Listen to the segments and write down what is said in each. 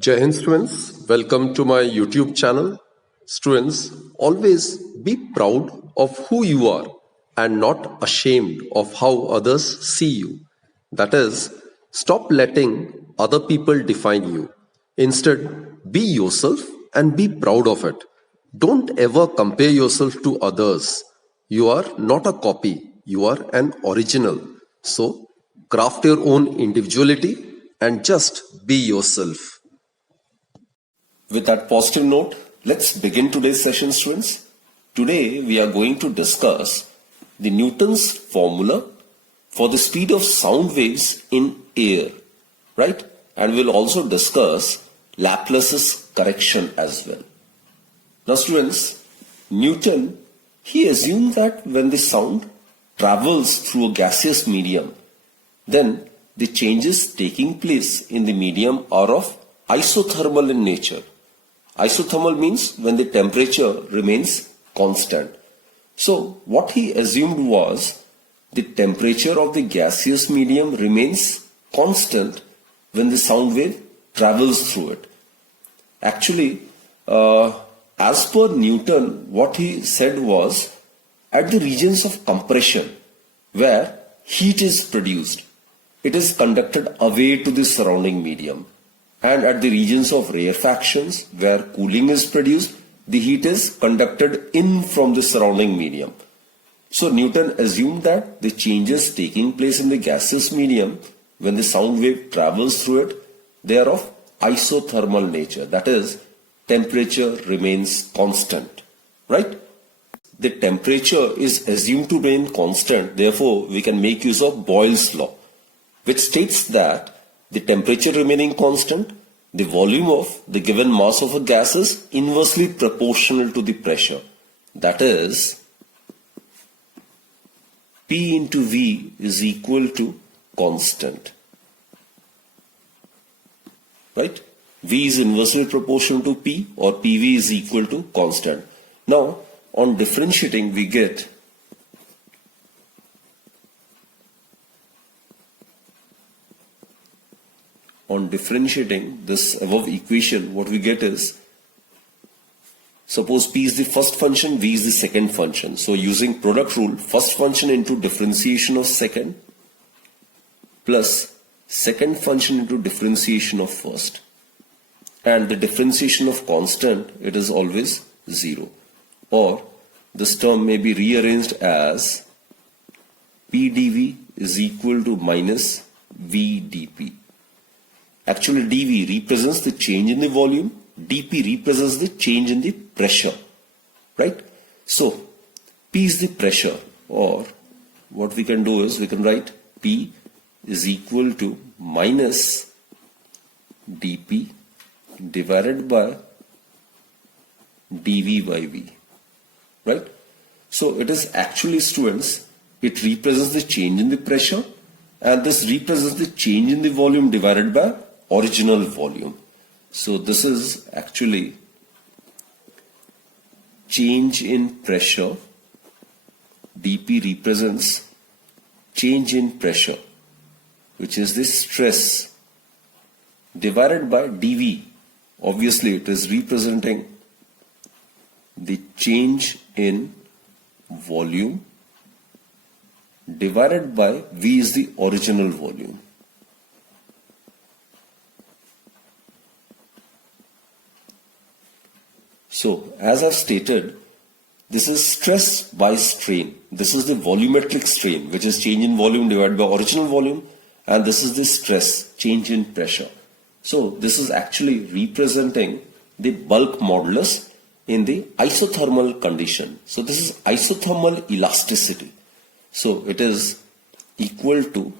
Jai Hind students, welcome to my YouTube channel. Students, always be proud of who you are and not ashamed of how others see you. That is, stop letting other people define you. Instead, be yourself and be proud of it. Don't ever compare yourself to others. You are not a copy, you are an original. So, craft your own individuality and just be yourself. With that positive note, let's begin today's session, students. Today we are going to discuss the Newton's formula for the speed of sound waves in air, right? And we'll also discuss Laplace's correction as well. Now students, Newton, he assumed that when the sound travels through a gaseous medium, then the changes taking place in the medium are of isothermal in nature. Isothermal means when the temperature remains constant. So what he assumed was the temperature of the gaseous medium remains constant when the sound wave travels through it. Actually, as per Newton, what he said was at the regions of compression where heat is produced, it is conducted away to the surrounding medium. And at the regions of rarefactions where cooling is produced, the heat is conducted in from the surrounding medium. So Newton assumed that the changes taking place in the gaseous medium when the sound wave travels through it, they are of isothermal nature. That is, temperature remains constant, right? The temperature is assumed to remain constant. Therefore, we can make use of Boyle's law, which states that the temperature remaining constant, the volume of the given mass of a gas is inversely proportional to the pressure. That is, P into V is equal to constant. Right? V is inversely proportional to P, or PV is equal to constant. Now, on differentiating, we get this above equation, what we get is, suppose P is the first function, V is the second function. So using product rule, first function into differentiation of second plus second function into differentiation of first. And the differentiation of constant, it is always 0. Or this term may be rearranged as P dV is equal to minus V dP. Actually, dV represents the change in the volume, dP represents the change in the pressure, right? So, P is the pressure, or what we can do is we can write P is equal to minus dP divided by dV by V, right? So, it is actually, students, it represents the change in the pressure, and this represents the change in the volume divided by original volume. So this is actually change in pressure. dP represents change in pressure, which is the stress, divided by dV. Obviously, it is representing the change in volume divided by V is the original volume. So, as I've stated, this is stress by strain. This is the volumetric strain, which is change in volume divided by original volume, and this is the stress, change in pressure. So, this is actually representing the bulk modulus in the isothermal condition. So, this is isothermal elasticity. So, it is equal to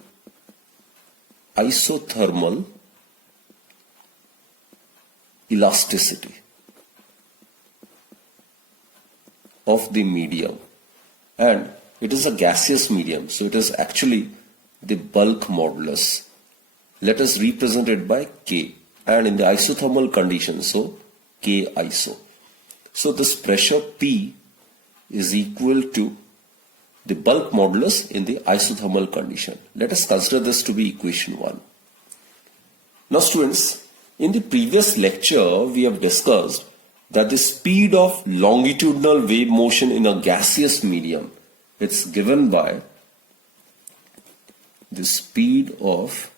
isothermal elasticity of the medium, and it is a gaseous medium, so it is actually the bulk modulus. Let us represent it by K, and in the isothermal condition, so K iso. So this pressure P is equal to the bulk modulus in the isothermal condition. Let us consider this to be equation 1. Now students, In the previous lecture, we have discussed that the speed of longitudinal wave motion in a gaseous medium, it's given by the speed of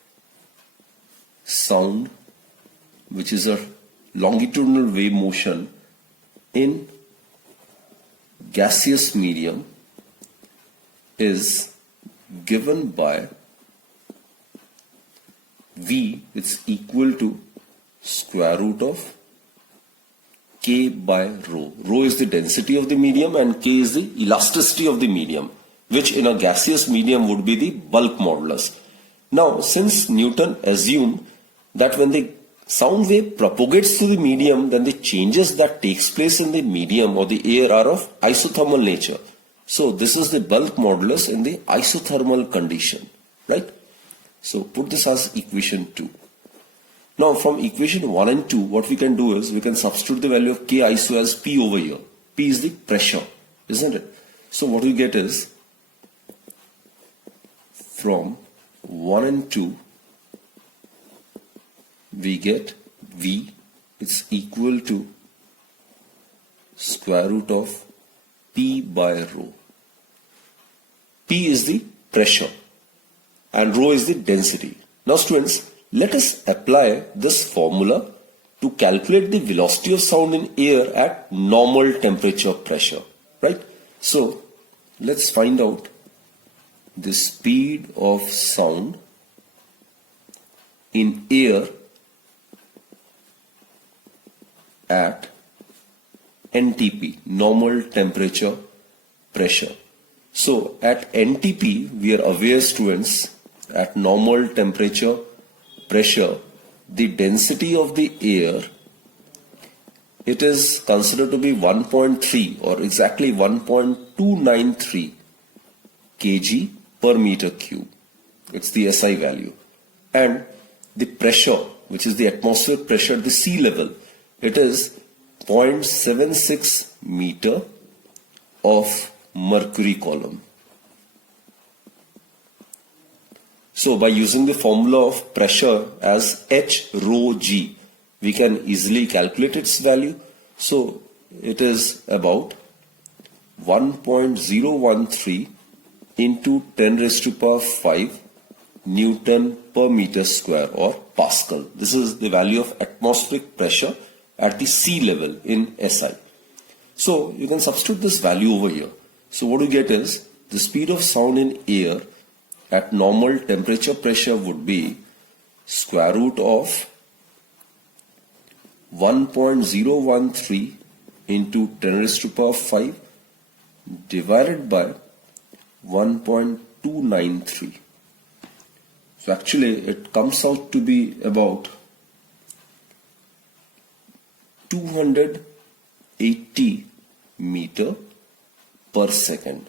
sound, which is a longitudinal wave motion in gaseous medium, is given by V, it's equal to square root of K by rho. Rho is the density of the medium and K is the elasticity of the medium, which in a gaseous medium would be the bulk modulus. Now, since Newton assumed that when the sound wave propagates through the medium, then the changes that takes place in the medium or the air are of isothermal nature. So this is the bulk modulus in the isothermal condition, right? So put this as equation 2. Now from equation 1 and 2, what we can do is we can substitute the value of K iso as P over here. P is the pressure, isn't it? So what we get is from 1 and 2, we get V, it's equal to square root of P by rho. P is the pressure and rho is the density. Now students, let us apply this formula to calculate the velocity of sound in air at normal temperature pressure, right? So let's find out the speed of sound in air at NTP, normal temperature pressure. So at NTP, we are aware, students, at normal temperature pressure, the density of the air, it is considered to be 1.3 or exactly 1.293 kg per meter cube. It's the SI value. And the pressure, which is the atmospheric pressure at the sea level, it is 0.76 meter of mercury column. So by using the formula of pressure as H rho G, we can easily calculate its value. So it is about 1.013 into 10 raised to power 5 Newton per meter square or Pascal. This is the value of atmospheric pressure at the sea level in SI. So you can substitute this value over here. So what you get is the speed of sound in air at normal temperature pressure would be square root of 1.013 into 10 raised to power 5 divided by 1.293. So actually it comes out to be about 280 meter per second.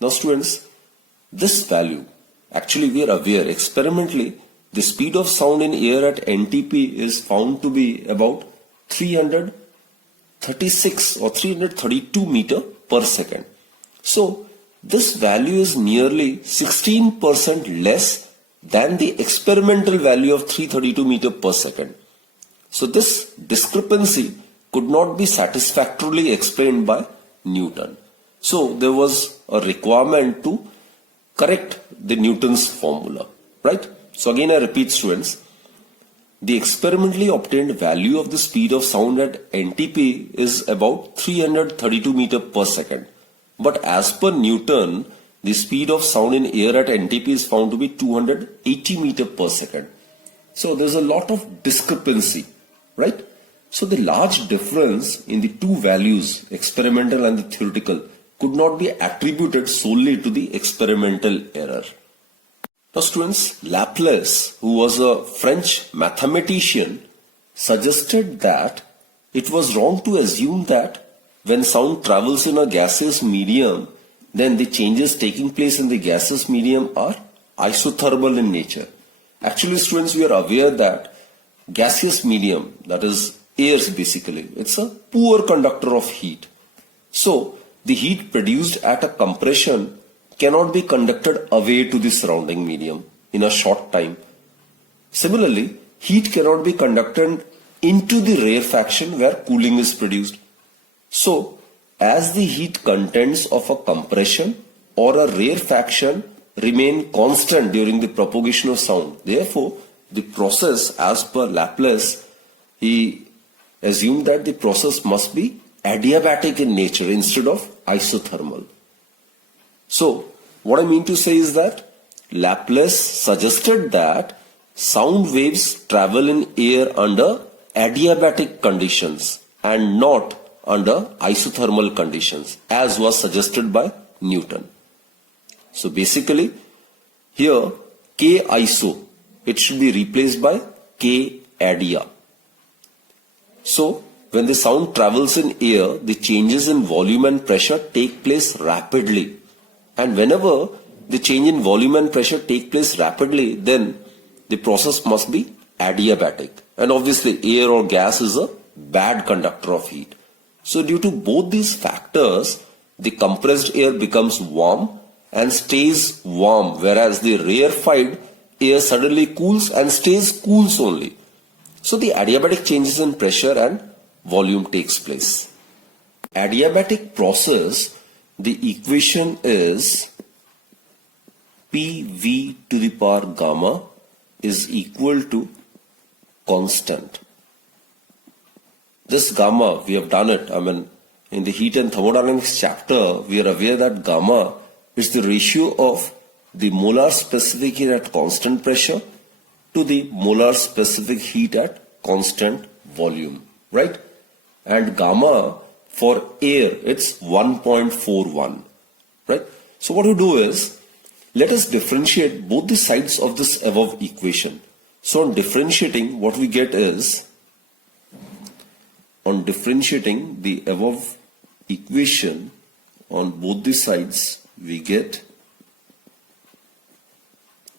Now students, this value, actually we are aware experimentally the speed of sound in air at NTP is found to be about 336 or 332 meter per second. So this value is nearly 16% less than the experimental value of 332 meter per second. So this discrepancy could not be satisfactorily explained by Newton. So there was a requirement to correct the Newton's formula, right? So again I repeat students, the experimentally obtained value of the speed of sound at NTP is about 332 meter per second. But as per Newton, the speed of sound in air at NTP is found to be 280 meter per second. So there's a lot of discrepancy, right? So the large difference in the two values, experimental and the theoretical, could not be attributed solely to the experimental error. Now students, Laplace, who was a French mathematician, suggested that it was wrong to assume that when sound travels in a gaseous medium, then the changes taking place in the gaseous medium are isothermal in nature. Actually students, we are aware that gaseous medium, that is air basically, it's a poor conductor of heat. So the heat produced at a compression cannot be conducted away to the surrounding medium in a short time. Similarly, heat cannot be conducted into the rarefaction where cooling is produced. So, as the heat contents of a compression or a rarefaction remain constant during the propagation of sound, therefore, the process, as per Laplace, he assumed that the process must be adiabatic in nature instead of isothermal. So, what I mean to say is that Laplace suggested that sound waves travel in air under adiabatic conditions and not under isothermal conditions, as was suggested by Newton. So basically, here K iso, it should be replaced by K adia. So when the sound travels in air, the changes in volume and pressure take place rapidly. And whenever the change in volume and pressure take place rapidly, then the process must be adiabatic. And obviously air or gas is a bad conductor of heat. So due to both these factors, the compressed air becomes warm and stays warm, whereas the rarefied air suddenly cools and stays cools only. So the adiabatic changes in pressure and volume takes place. Adiabatic process, the equation is PV to the power gamma is equal to constant. This gamma, we have done it. In the heat and thermodynamics chapter, we are aware that gamma is the ratio of the molar specific heat at constant pressure to the molar specific heat at constant volume, right? And gamma for air, it's 1.41, right? So what we do is, let us differentiate both the sides of this above equation. So on differentiating, what we get is, on differentiating the above equation on both the sides, we get,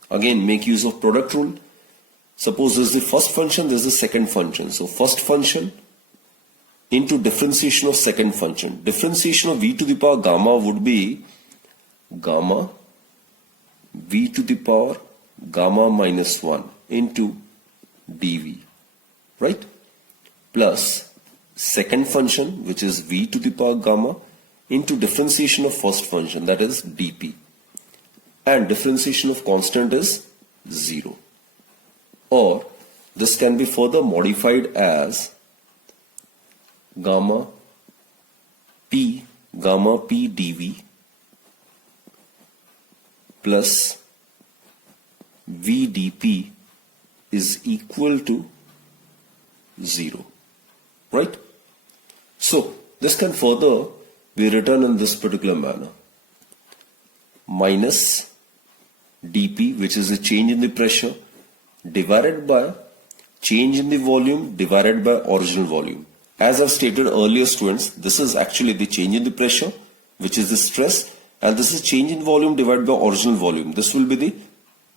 again make use of product rule. Suppose this is the first function, this is the second function. So first function into differentiation of second function. Differentiation of v to the power gamma would be gamma v to the power gamma minus 1 into dv, right? Plus second function, which is v to the power gamma, into differentiation of first function, that is dp. And differentiation of constant is 0. Or this can be further modified as gamma p dv plus v dp is equal to 0, right? So this can further be written in this particular manner: minus dp, which is the change in the pressure, divided by change in the volume divided by original volume. As I've stated earlier, students, this is actually the change in the pressure, which is the stress, and this is change in volume divided by original volume. This will be the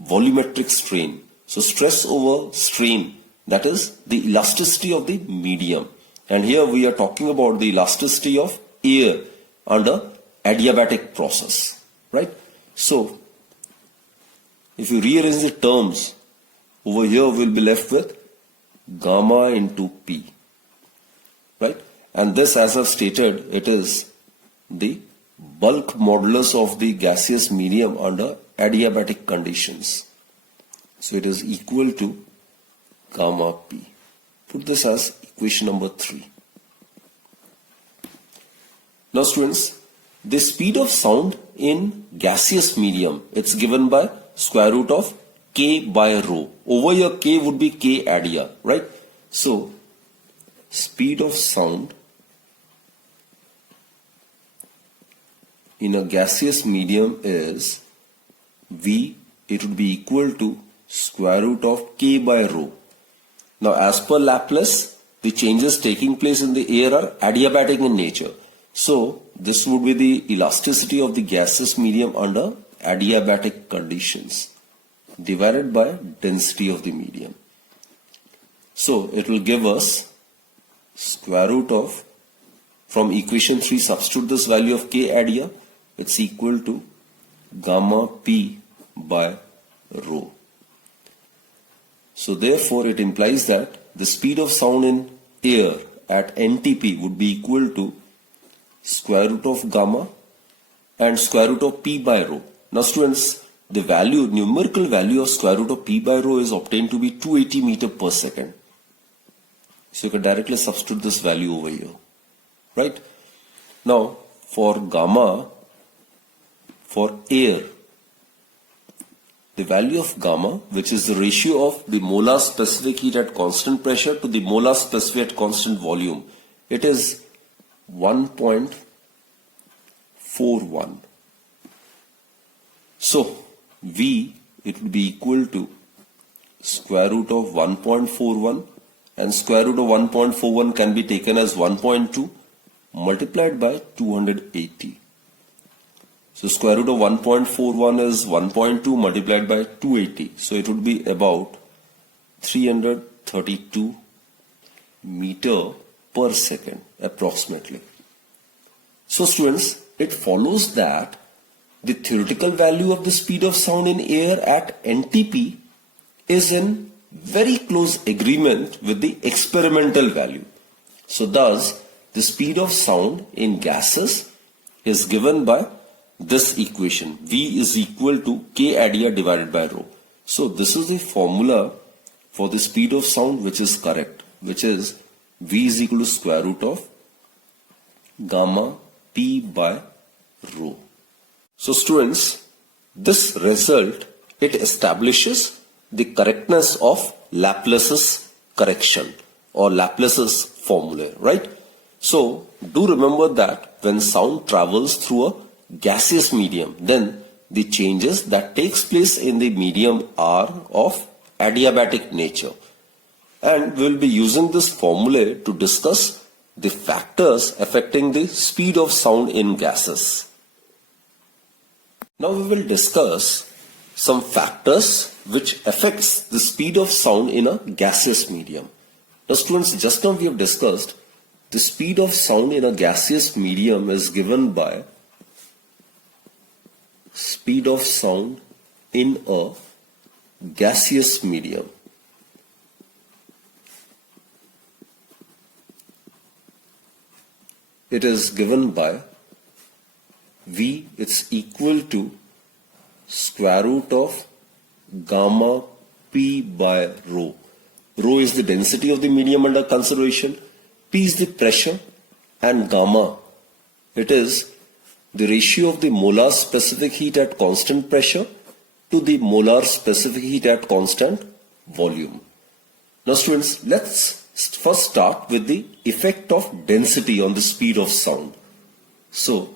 volumetric strain. So stress over strain, that is the elasticity of the medium. And here we are talking about the elasticity of air under adiabatic process, right? So if you rearrange the terms, over here we'll be left with gamma into P, right? And this, as I've stated, it is the bulk modulus of the gaseous medium under adiabatic conditions. So it is equal to gamma P. Put this as equation number 3. Now students, the speed of sound in gaseous medium, it's given by square root of K by rho. Over here K would be K adia, right? So speed of sound in a gaseous medium is V, it would be equal to square root of K by rho. Now as per Laplace, the changes taking place in the air are adiabatic in nature. So this would be the elasticity of the gaseous medium under adiabatic conditions divided by density of the medium. So it will give us square root of, from equation 3 substitute this value of K adia, it's equal to gamma P by rho. So therefore it implies that the speed of sound in air at NTP would be equal to square root of gamma and square root of P by rho. Now students, the value, numerical value of square root of P by rho is obtained to be 280 meter per second. So you can directly substitute this value over here, right? Now for gamma, for air, the value of gamma, which is the ratio of the molar specific heat at constant pressure to the molar specific at constant volume, it is 1.41. So V, it will be equal to square root of 1.41, and square root of 1.41 can be taken as 1.2 multiplied by 280. So square root of 1.41 is 1.2 multiplied by 280. So it would be about 332 meter per second approximately. So students, it follows that the theoretical value of the speed of sound in air at NTP is in very close agreement with the experimental value. So thus, the speed of sound in gases is given by this equation. V is equal to K ADIA divided by rho. So this is the formula for the speed of sound which is correct, which is V is equal to square root of gamma P by rho. So students, this result, it establishes the correctness of Laplace's correction or Laplace's formula, right? So do remember that when sound travels through a gaseous medium, then the changes that takes place in the medium are of adiabatic nature. And we'll be using this formula to discuss the factors affecting the speed of sound in gases. Now we will discuss some factors which affects the speed of sound in a gaseous medium. Now students, just now we have discussed the speed of sound in a gaseous medium is given by speed of sound in a gaseous medium. It is given by V, it's equal to square root of gamma P by rho. Rho is the density of the medium under consideration, P is the pressure, and gamma, it is the ratio of the molar specific heat at constant pressure to the molar specific heat at constant volume. Now students, let's first start with the effect of density on the speed of sound. So,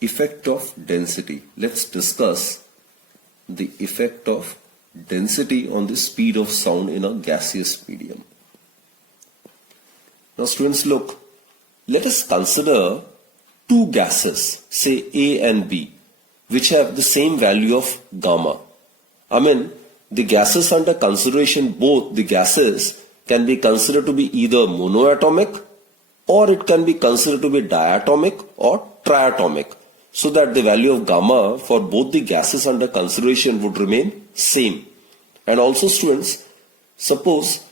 effect of density. Let's discuss the effect of density on the speed of sound in a gaseous medium. Now students, look, let us consider two gases, say A and B, which have the same value of gamma. I mean, the gases under consideration, both the gases can be considered to be either monoatomic or it can be considered to be diatomic or triatomic, so that the value of gamma for both the gases under consideration would remain same. And also students, suppose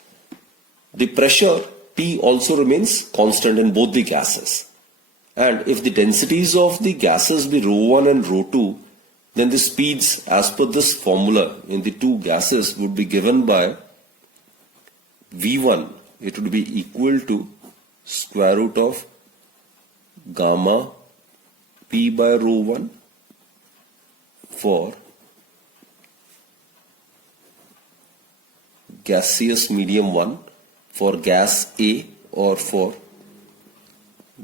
the pressure P also remains constant in both the gases. And if the densities of the gases be rho 1 and rho 2, then the speeds as per this formula in the two gases would be given by V1, it would be equal to square root of gamma P by rho 1 for gaseous medium 1, for gas A, or for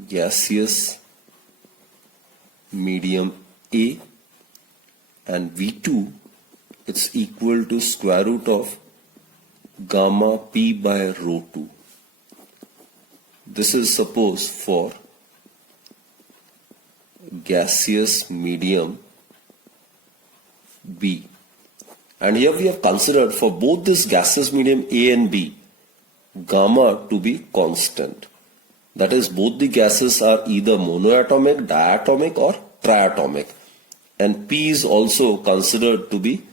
gaseous medium A, and V2, it's equal to square root of gamma P by rho 2. This is suppose for gaseous medium B. And here we have considered for both this gaseous medium A and B, gamma to be constant. That is, both the gases are either monoatomic, diatomic or triatomic. And P is also considered to be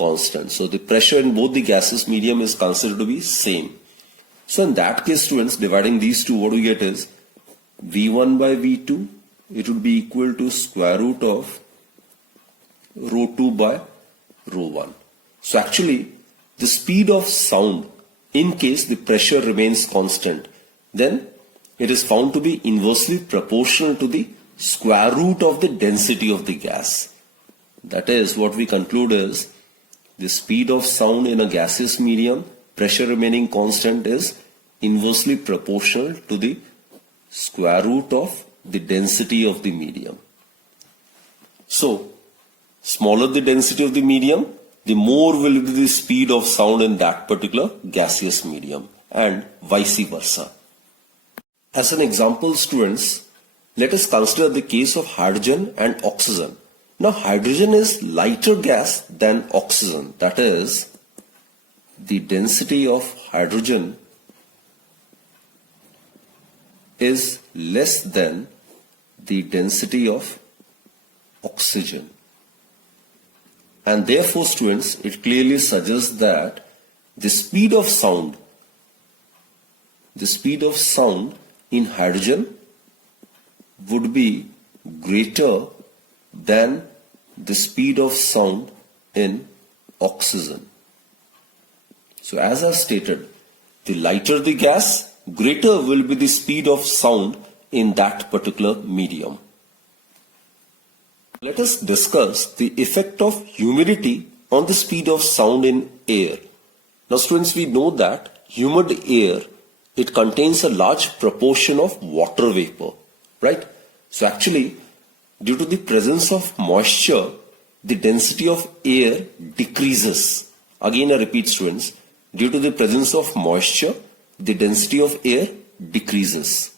constant. So the pressure in both the gaseous medium is considered to be same. So in that case, students, dividing these two, what we get is V1 by V2, it would be equal to square root of rho 2 by rho 1. So actually, the speed of sound, in case the pressure remains constant, then it is found to be inversely proportional to the square root of the density of the gas. That is, what we conclude is the speed of sound in a gaseous medium, pressure remaining constant, is inversely proportional to the square root of the density of the medium. So, smaller the density of the medium, the more will be the speed of sound in that particular gaseous medium, and vice versa. As an example, students, let us consider the case of hydrogen and oxygen. Now, hydrogen is lighter gas than oxygen. That is, the density of hydrogen is less than the density of oxygen. And therefore, students, it clearly suggests that the speed of sound in hydrogen would be greater than the speed of sound in oxygen. So as I stated, the lighter the gas, greater will be the speed of sound in that particular medium. Let us discuss the effect of humidity on the speed of sound in air. Now students, we know that humid air, it contains a large proportion of water vapor, right? So actually, due to the presence of moisture, the density of air decreases. Again I repeat, students, due to the presence of moisture, the density of air decreases.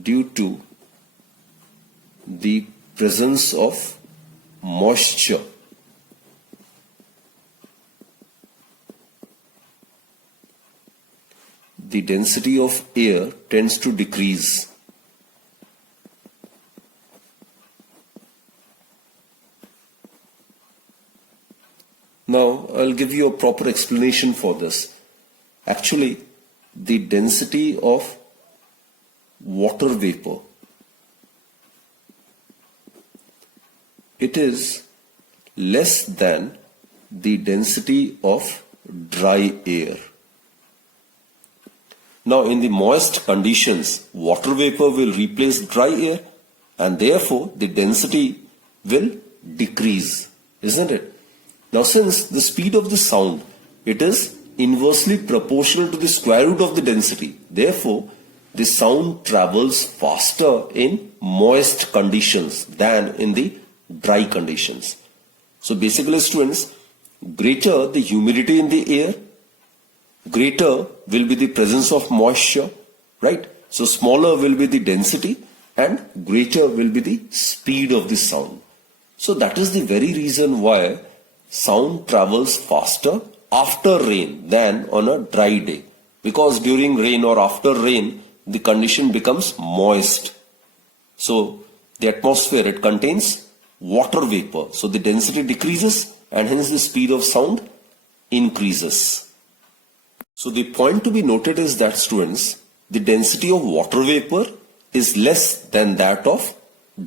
Due to the presence of moisture, the density of air tends to decrease. Now, I'll give you a proper explanation for this. Actually, the density of water vapor, it is less than the density of dry air. Now, in the moist conditions, water vapor will replace dry air, and therefore the density will decrease, isn't it? Now, since the speed of the sound, it is inversely proportional to the square root of the density, therefore the sound travels faster in moist conditions than in the dry conditions. So basically, students, greater the humidity in the air, greater will be the presence of moisture, right? So smaller will be the density and greater will be the speed of the sound. So that is the very reason why sound travels faster after rain than on a dry day, because during rain or after rain the condition becomes moist. So the atmosphere, it contains water vapor, so the density decreases and hence the speed of sound increases. So the point to be noted is that, students, the density of water vapor is less than that of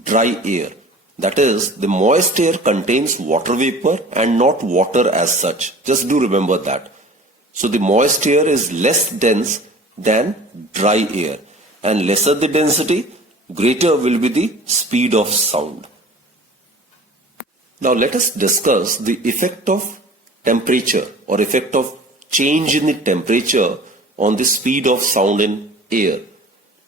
dry air. That is, the moist air contains water vapor and not water as such. Just do remember that. So the moist air is less dense than dry air, and lesser the density, greater will be the speed of sound. Now let us discuss the effect of temperature or effect of change in the temperature on the speed of sound in air.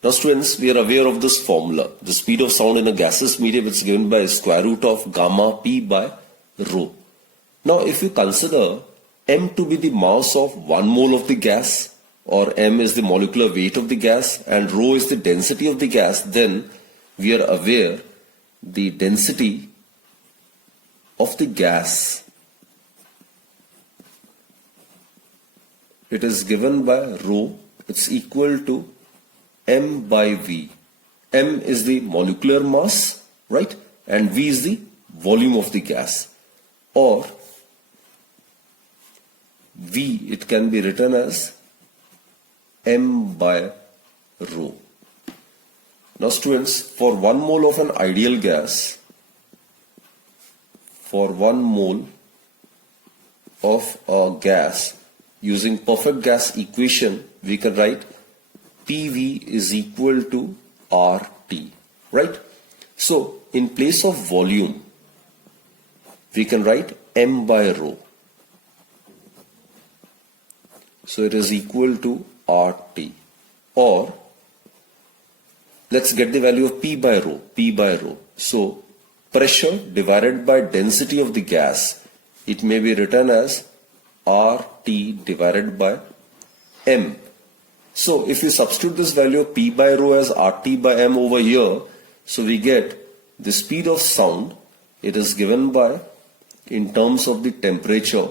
Now students, we are aware of this formula. The speed of sound in a gaseous medium is given by square root of gamma p by rho. Now if you consider m to be the mass of 1 mole of the gas, or m is the molecular weight of the gas and rho is the density of the gas, then we are aware the density of the gas, it is given by rho, it's equal to m by v. M is the molecular mass, right? And v is the volume of the gas, or V, it can be written as m by rho. Now students, for 1 mole of an ideal gas, for 1 mole of a gas, using perfect gas equation, we can write PV is equal to RT, right? So, in place of volume, we can write m by rho. So, it is equal to RT. Or, let's get the value of P by rho. P by rho. So, pressure divided by density of the gas, it may be written as RT divided by M. So if you substitute this value of P by rho as RT by M over here, so we get the speed of sound. It is given by, in terms of the temperature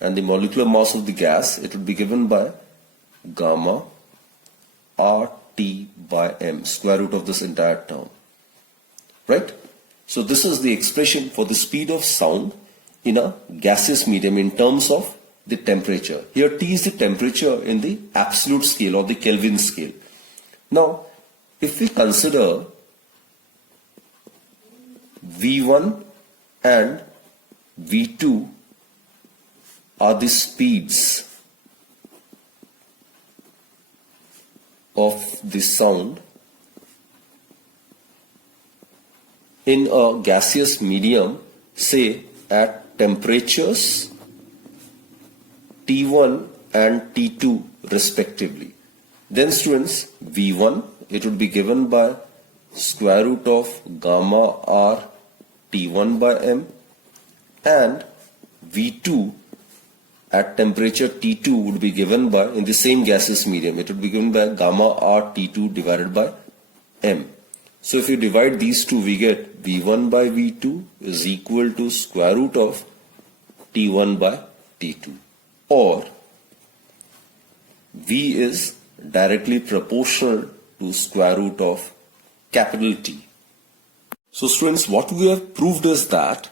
and the molecular mass of the gas, it will be given by gamma RT by M, square root of this entire term. Right? So this is the expression for the speed of sound in a gaseous medium in terms of the temperature. Here T is the temperature in the absolute scale or the Kelvin scale. Now, if we consider V1 and V2 are the speeds of the sound in a gaseous medium, say at temperatures T1 and T2 respectively. Then students, V1, it would be given by square root of gamma R T1 by M, and V2 at temperature T2 would be given by, in the same gaseous medium, it would be given by gamma R T2 divided by M. So if you divide these two, we get V1 by V2 is equal to square root of T1 by T2. Or V is directly proportional to square root of capital T. So students, what we have proved is that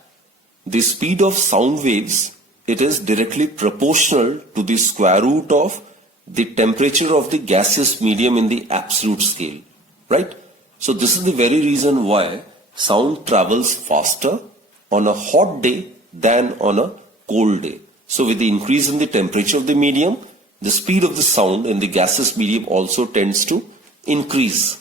the speed of sound waves, it is directly proportional to the square root of the temperature of the gaseous medium in the absolute scale, right? So this is the very reason why sound travels faster on a hot day than on a cold day. So with the increase in the temperature of the medium, the speed of the sound in the gaseous medium also tends to increase.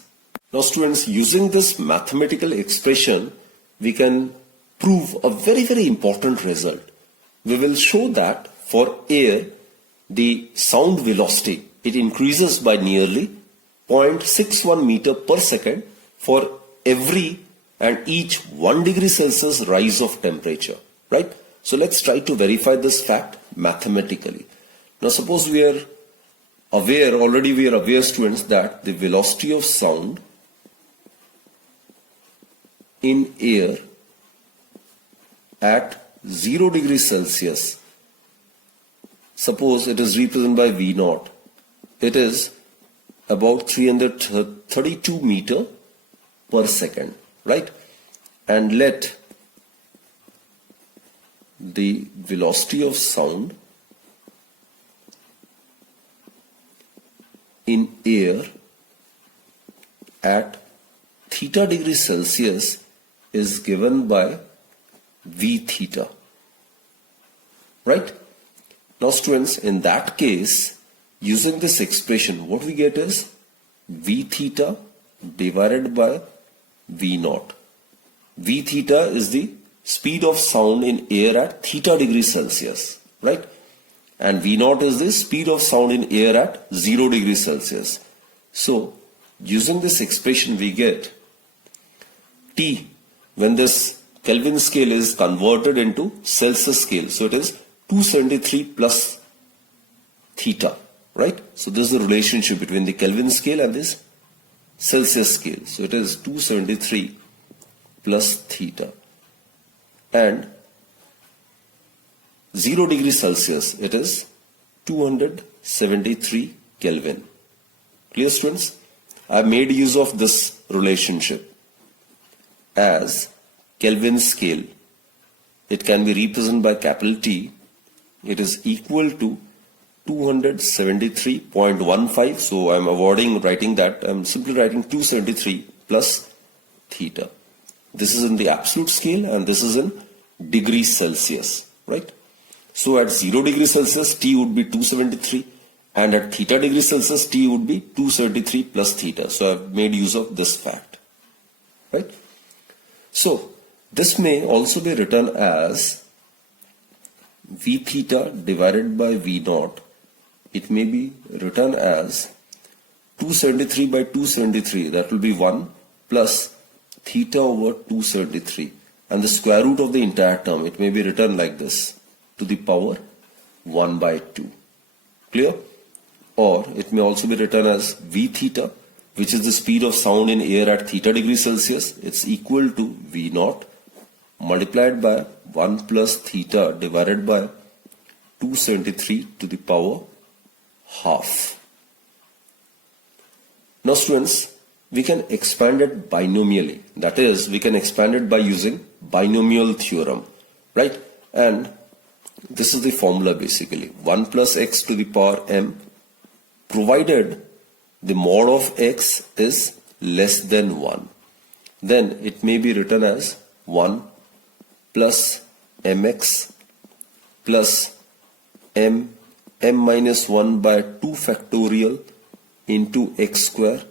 Now students, using this mathematical expression, we can prove a very, very important result. We will show that for air, the sound velocity, it increases by nearly 0.61 meter per second for every and each 1 degree Celsius rise of temperature, right? So let's try to verify this fact mathematically. Now suppose we are aware, already we are aware students, that the velocity of sound in air at 0 degrees Celsius, suppose it is represented by V naught, it is about 332 meter per second, right? And let the velocity of sound in air at theta degrees Celsius is given by V theta, right? Now students, in that case, using this expression, what we get is V theta divided by V naught. V theta is the speed of sound in air at theta degrees Celsius, right? And V naught is the speed of sound in air at 0 degrees Celsius. So, using this expression, we get T, when this Kelvin scale is converted into Celsius scale. So, it is 273 plus theta, right? So, this is the relationship between the Kelvin scale and this Celsius scale. So, it is 273 plus theta. And 0 degree Celsius, it is 273 Kelvin. Clear students? I made use of this relationship as Kelvin scale it can be represented by capital T. It is equal to 273.15. So I'm avoiding writing that. I'm simply writing 273 plus theta. This is in the absolute scale and this is in degrees Celsius, right? So at 0 degrees Celsius, T would be 273, and at theta degrees Celsius, T would be 273 plus theta. So I've made use of this fact, right? So this may also be written as V theta divided by V naught. It may be written as 273 by 273, that will be 1 plus theta over 273, and the square root of the entire term, it may be written like this, to the power 1 by 2. Clear? Or it may also be written as V theta, which is the speed of sound in air at theta degrees Celsius. It's equal to V naught multiplied by 1 plus theta divided by 273 to the power half. Now students, we can expand it binomially. That is, we can expand it by using binomial theorem, right? And this is the formula basically. 1 plus x to the power m, provided the mod of x is less than 1. Then it may be written as 1 plus mx plus m minus 1 by 2 factorial into x square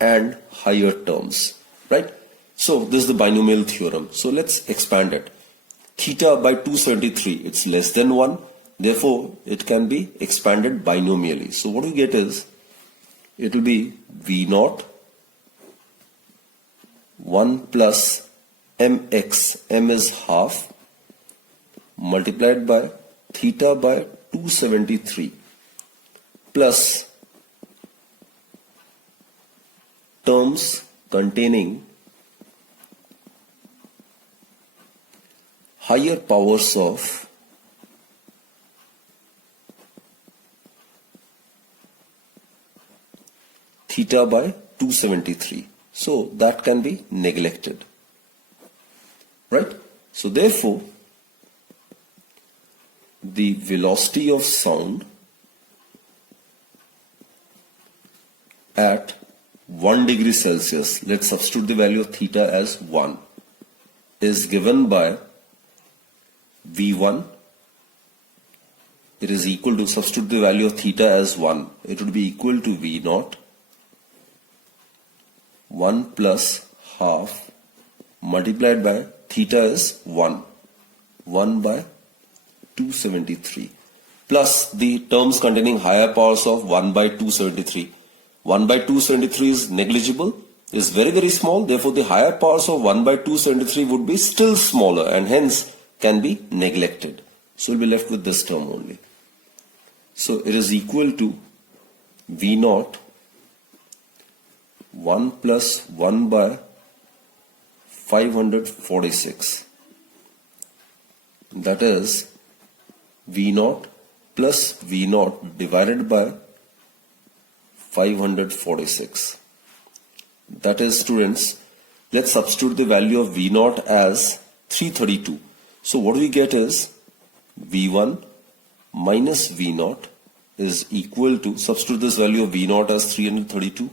and higher terms, right? So this is the binomial theorem. So let's expand it. Theta by 273, it's less than 1. Therefore, it can be expanded binomially. So what we get is, it will be V naught 1 plus mx, m is half, multiplied by theta by 273 plus terms containing higher powers of theta by 273. So that can be neglected, right? So therefore, the velocity of sound at 1 degree Celsius, let's substitute the value of theta as 1, is given by V1. It is equal to, substitute the value of theta as 1, it would be equal to V naught 1 plus half multiplied by theta is 1 by 273 plus the terms containing higher powers of 1 by 273. 1 by 273 is negligible, is very very small, therefore the higher powers of 1 by 273 would be still smaller and hence can be neglected. So we'll be left with this term only. So it is equal to V naught 1 plus 1 by 546. That is V naught plus V naught divided by 546. That is, students, let's substitute the value of V naught as 332. So what we get is V1 minus V naught is equal to, substitute this value of V naught as 332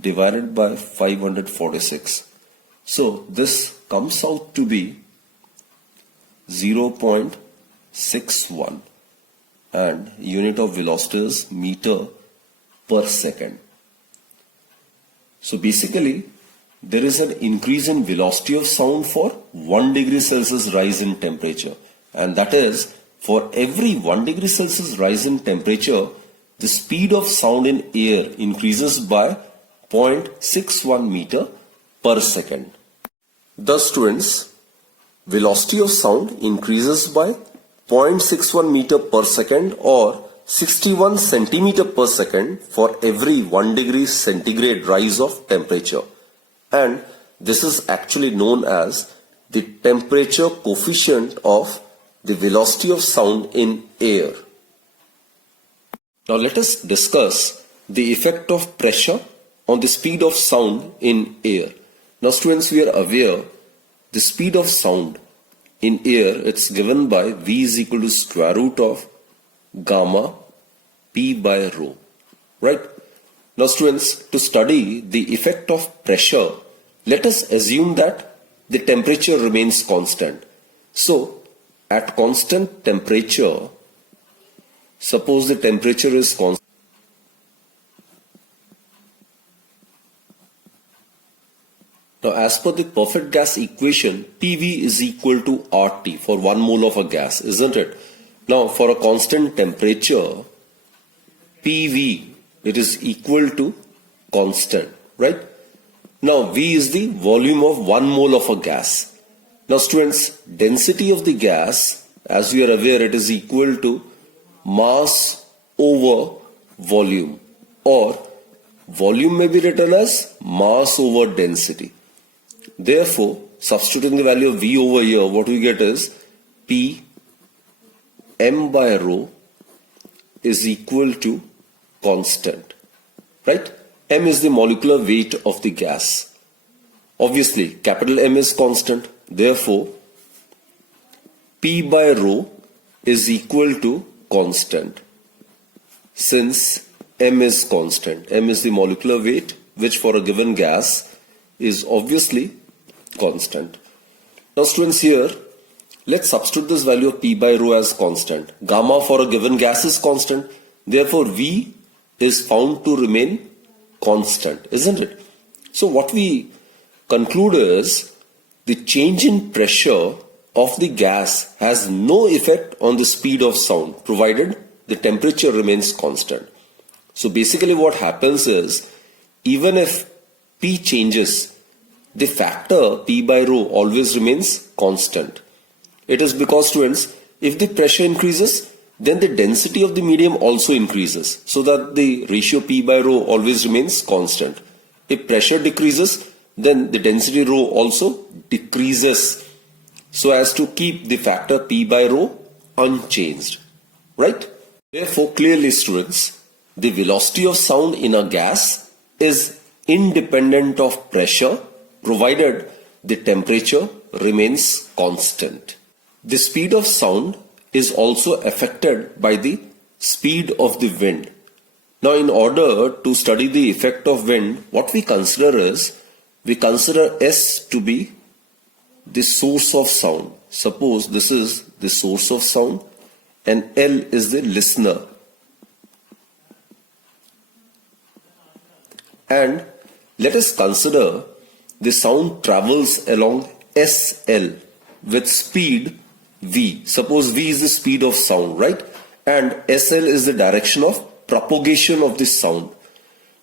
divided by 546. So this comes out to be 0.61 and unit of velocity is meter per second. So basically, there is an increase in velocity of sound for 1 degree Celsius rise in temperature, and that is, for every 1 degree Celsius rise in temperature, the speed of sound in air increases by 0.61 meter per second. Thus, students, velocity of sound increases by 0.61 meter per second or 61 centimeter per second for every 1 degree centigrade rise of temperature. And this is actually known as the temperature coefficient of the velocity of sound in air. Now let us discuss the effect of pressure on the speed of sound in air. Now students, we are aware the speed of sound in air, it's given by V is equal to square root of gamma P by rho. Right? Now students, to study the effect of pressure, let us assume that the temperature remains constant. So, at constant temperature, suppose the temperature is constant. Now, as per the perfect gas equation, PV is equal to RT for 1 mole of a gas, isn't it? Now, for a constant temperature, PV, it is equal to constant, right? Now, V is the volume of 1 mole of a gas. Now, students, density of the gas, as we are aware, it is equal to mass over volume, or volume may be written as mass over density. Therefore, substituting the value of V over here, what we get is P m by rho is equal to constant, right? M is the molecular weight of the gas. Obviously, capital M is constant. Therefore, P by rho is equal to constant. Since M is constant, M is the molecular weight, which for a given gas is obviously constant. Now students, here, let's substitute this value of P by rho as constant. Gamma for a given gas is constant. Therefore, V is found to remain constant, isn't it? So what we conclude is the change in pressure of the gas has no effect on the speed of sound, provided the temperature remains constant. So basically what happens is, even if P changes, the factor P by rho always remains constant. It is because, students, if the pressure increases, then the density of the medium also increases, so that the ratio P by rho always remains constant. If pressure decreases, then the density rho also decreases, so as to keep the factor P by rho unchanged. Right? Therefore, clearly students, the velocity of sound in a gas is independent of pressure, provided the temperature remains constant. The speed of sound is also affected by the speed of the wind. Now, in order to study the effect of wind, what we consider is, we consider S to be the source of sound. Suppose this is the source of sound and L is the listener. And let us consider the sound travels along SL with speed V. Suppose V is the speed of sound, right? And SL is the direction of propagation of the sound.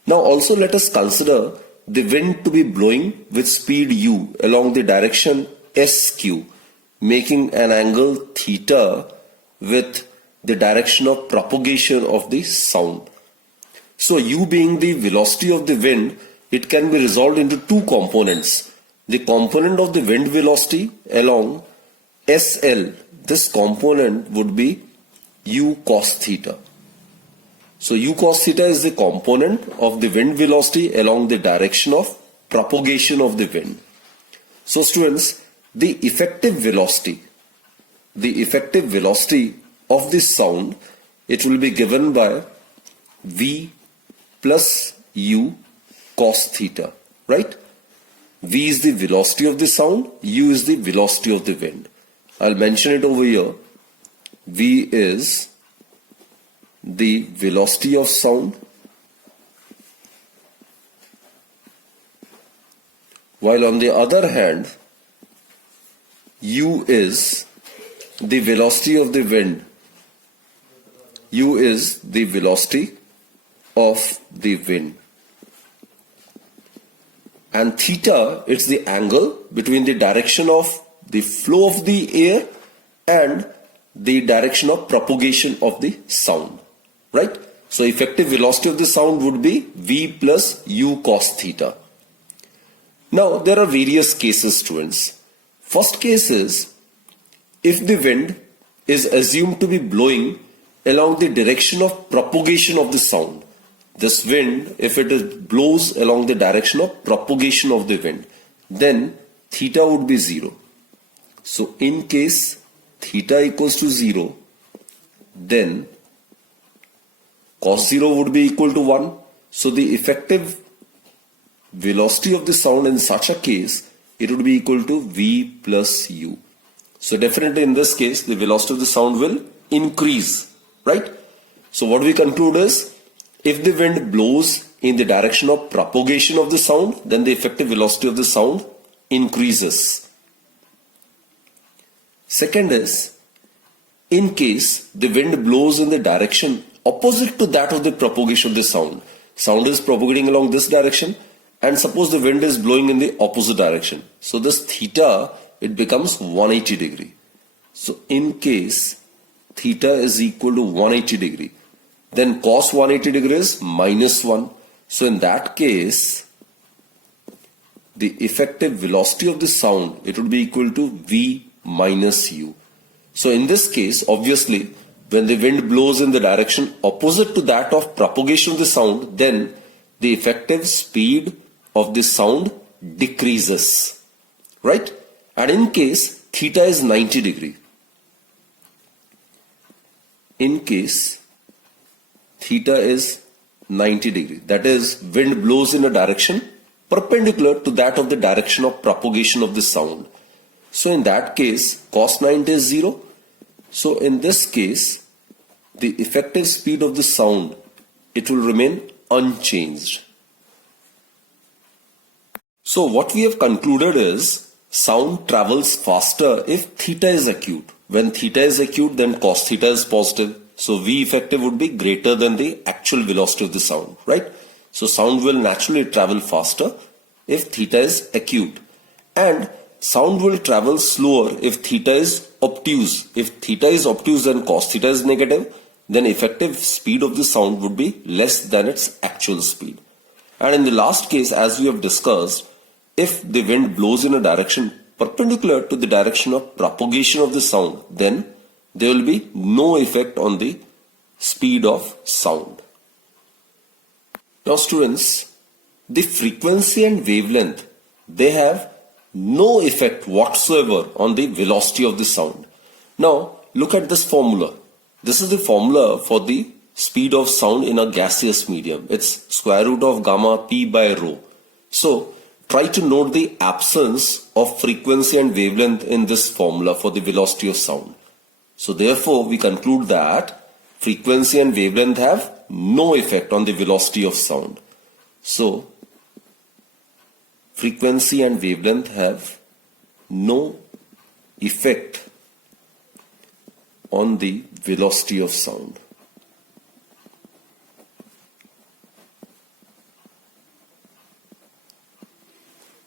Now also let us consider the wind to be blowing with speed U along the direction SQ, making an angle theta with the direction of propagation of the sound. So U being the velocity of the wind, it can be resolved into two components. The component of the wind velocity along SL, this component would be U cos theta. So U cos theta is the component of the wind velocity along the direction of propagation of the wind. So students, the effective velocity of this sound, it will be given by V plus U cos theta, right? V is the velocity of the sound, U is the velocity of the wind. I'll mention it over here. V is the velocity of sound, while on the other hand, U is the velocity of the wind. U is the velocity of the wind. And theta, it's the angle between the direction of the flow of the air and the direction of propagation of the sound, right? So effective velocity of the sound would be V plus U cos theta. Now there are various cases, students. First case is, if the wind is assumed to be blowing along the direction of propagation of the sound. This wind, if it blows along the direction of propagation of the wind, then theta would be 0. So in case theta equals to 0, then cos 0 would be equal to 1. So the effective velocity of the sound in such a case, it would be equal to v plus u. So definitely in this case, the velocity of the sound will increase, right? So what we conclude is, if the wind blows in the direction of propagation of the sound, then the effective velocity of the sound increases. Second is, in case the wind blows in the direction opposite to that of the propagation of the sound. Sound is propagating along this direction, and suppose the wind is blowing in the opposite direction. So this theta, it becomes 180 degree. So in case theta is equal to 180 degree, then cos 180 degree is minus 1. So in that case, the effective velocity of the sound, it would be equal to v minus u. So in this case, obviously, when the wind blows in the direction opposite to that of propagation of the sound, then the effective speed of the sound decreases, right? And in case theta is 90 degree, in case theta is 90 degree, that is, wind blows in a direction perpendicular to that of the direction of propagation of the sound. So in that case, cos 90 is 0. So in this case, the effective speed of the sound, it will remain unchanged. So what we have concluded is, sound travels faster if theta is acute. When theta is acute, then cos theta is positive. So V effective would be greater than the actual velocity of the sound, right? So sound will naturally travel faster if theta is acute. And sound will travel slower if theta is obtuse. If theta is obtuse and cos theta is negative, then effective speed of the sound would be less than its actual speed. And in the last case, as we have discussed, if the wind blows in a direction perpendicular to the direction of propagation of the sound, then there will be no effect on the speed of sound. Now students, the frequency and wavelength, they have no effect whatsoever on the velocity of the sound. Now look at this formula. This is the formula for the speed of sound in a gaseous medium. It's square root of gamma p by rho. So try to note the absence of frequency and wavelength in this formula for the velocity of sound. So therefore we conclude that frequency and wavelength have no effect on the velocity of sound. So frequency and wavelength have no effect on the velocity of sound.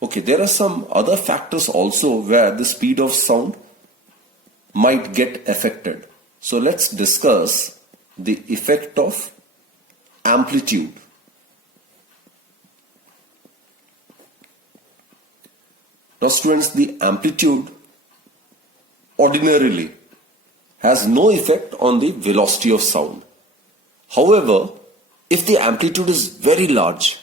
Okay, there are some other factors also where the speed of sound might get affected. So let's discuss the effect of amplitude. Now students, the amplitude ordinarily has no effect on the velocity of sound. However, if the amplitude is very large,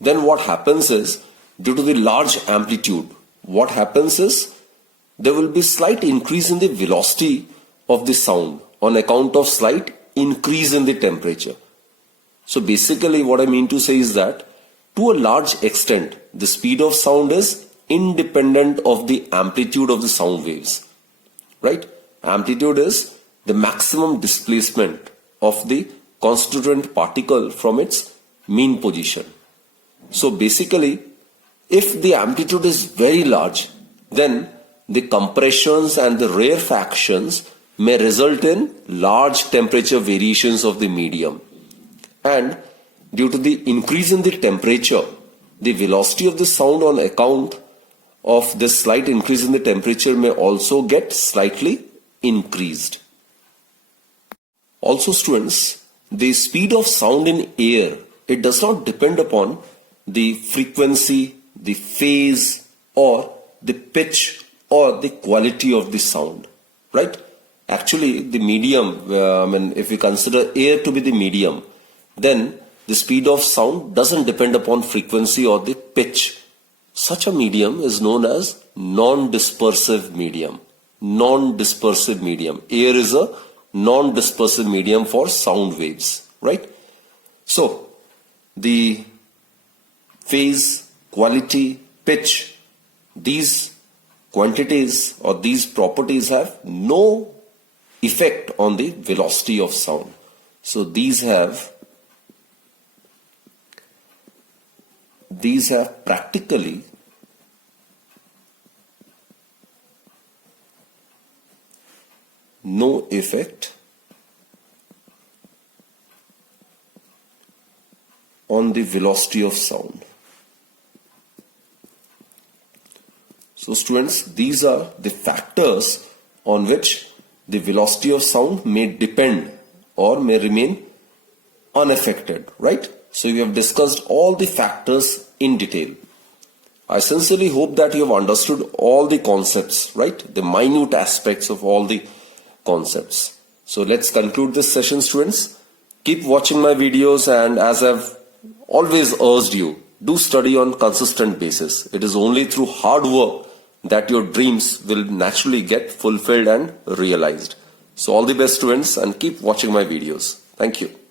then what happens is, due to the large amplitude, what happens is there will be slight increase in the velocity of the sound on account of slight increase in the temperature. So basically what I mean to say is that to a large extent, the speed of sound is independent of the amplitude of the sound waves, right? Amplitude is the maximum displacement of the constituent particle from its mean position. So basically, if the amplitude is very large, then the compressions and the rarefactions may result in large temperature variations of the medium. And due to the increase in the temperature, the velocity of the sound on account of this slight increase in the temperature may also get slightly increased. Also students, the speed of sound in air, it does not depend upon the frequency, the phase, or the pitch, or the quality of the sound, right? Actually, the medium, if we consider air to be the medium, then the speed of sound doesn't depend upon frequency or the pitch. Such a medium is known as non-dispersive medium. Non-dispersive medium. Air is a non-dispersive medium for sound waves, right? So, the phase, quality, pitch, these quantities or these properties have no effect on the velocity of sound. So these have practically no effect on the velocity of sound. So students, these are the factors on which the velocity of sound may depend or may remain unaffected, right? So we have discussed all the factors in detail. I sincerely hope that you have understood all the concepts, right? The minute aspects of all the concepts. So let's conclude this session, students. Keep watching my videos, and as I've always urged you, do study on consistent basis. It is only through hard work that your dreams will naturally get fulfilled and realized. So all the best, students, and keep watching my videos. Thank you.